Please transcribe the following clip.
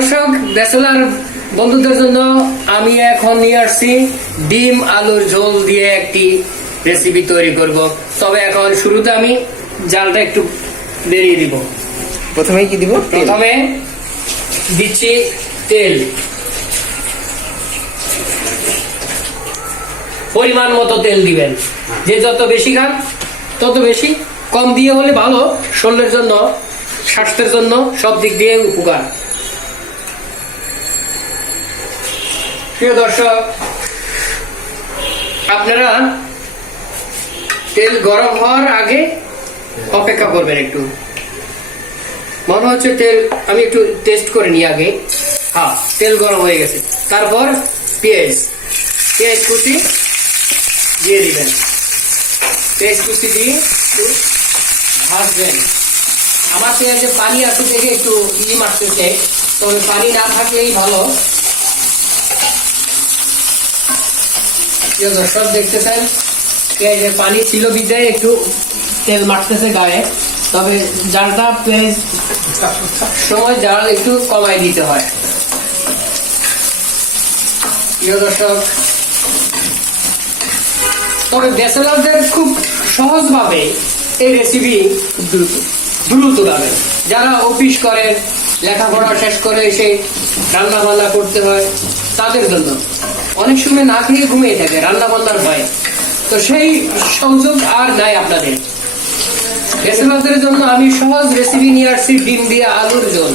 দর্শক, ব্যাচেলার বন্ধুদের জন্য আমি এখন নিয়ে আসছি ডিম আলুর ঝোল দিয়ে একটি রেসিপি তৈরি করব। তবে এখন শুরুতে আমি জালটা একটু বেরিয়ে দিব। প্রথমেই কি দিব? প্রথমে দিচ্ছি তেল, পরিমাণ মতো তেল দিবেন। যে যত বেশি খান তত বেশি, কম দিয়ে হলে ভালো, শরীরের জন্য, স্বাস্থ্যের জন্য সব দিক দিয়ে উপকার। প্রিয় দর্শক, আপনারা তেল গরম হওয়ার আগে অপেক্ষা করবেন একটু। মনে হচ্ছে তেল, আমি একটু টেস্ট করে নিই আগে। হ্যাঁ, তেল গরম হয়ে গেছে। তারপর পেঁয়াজ কুচি দিয়ে দিবেন। পেঁয়াজ কুচি দিয়ে একটু ভাজবেন। আমার পেঁয়াজে পানি আছে দেখে একটু মারতেছে, তবে পানি না থাকলেই ভালো। প্রিয় দর্শক, দেখতেছেন পেঁয়াজের পানি ছিল বিদায় একটু তেল মারতেছে গায়ে। তবে জালটা পেঁয়াজ সময় জাল একটু কমাই দিতে হয়। প্রিয় দর্শক, তবে ব্যাচেলারদের খুব সহজভাবে এই রেসিপি দ্রুত যাবে। যারা অফিস করে, লেখাপড়া শেষ করে এসে রান্না বান্না করতে হয়, তাদের জন্য অনেক সময় না খেয়ে ঘুমিয়ে থাকে রান্না বান্নার ভয়ে। তো সেই সংযোগ আর নাই আপনাদের। ব্যাচেলারদের জন্য আমি সহজ রেসিপি নিয়ে আসছি ডিম দিয়ে আলুর ঝোল।